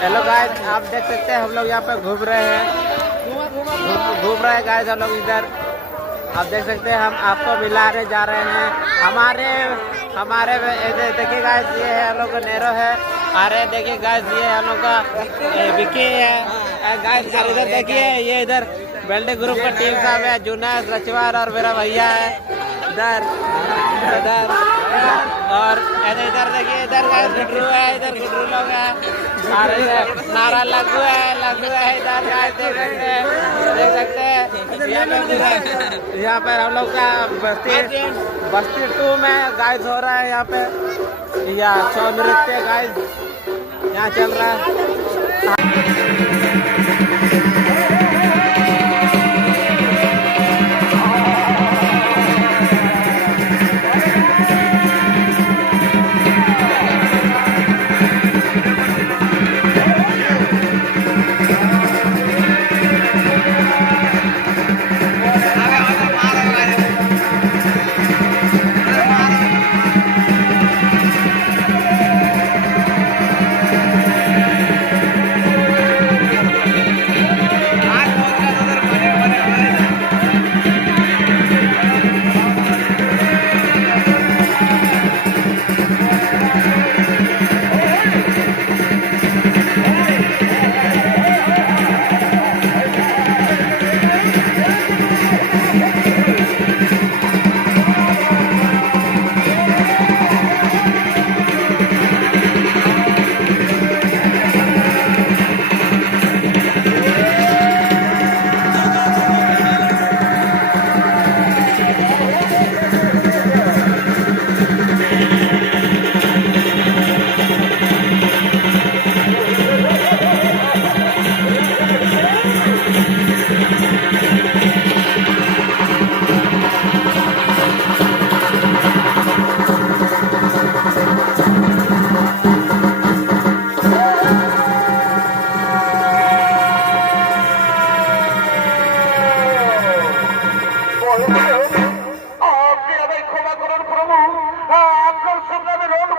Hello guys, आप देख सकते हैं हम लोग यहाँ पे घूम रहे हैं, घूम रहे हैं गाइस हम लोग इधर। आप देख सकते हैं हम आपको मिलाने जा रहे हैं। हमारे देखिए गाइस, ये है हम लोग का नेरो है। अरे देखिए गाइस, ये हम लोग का विकी है गाइस। इधर देखिए, ये इधर बेल्टे ग्रुप का टीम साहब है, जुनैद, रचवार और मेरा भैया है इधर इधर। और इधर देखिए, इधर गाइस गुड्रू है, इधर गुड्रू लोग है। और इधर नारा लग्गू है इधर गाइस, देख सकते हैं। यहाँ पर हम लोग का बस्ती 2 में गाइस हो रहा है। यहाँ पे या छौ नृत्य गाइस यहाँ चल रहा है।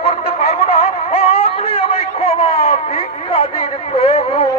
করতে পারবো না, আপনি আমায় ক্ষমা ভিক্ষা দিন প্রভু।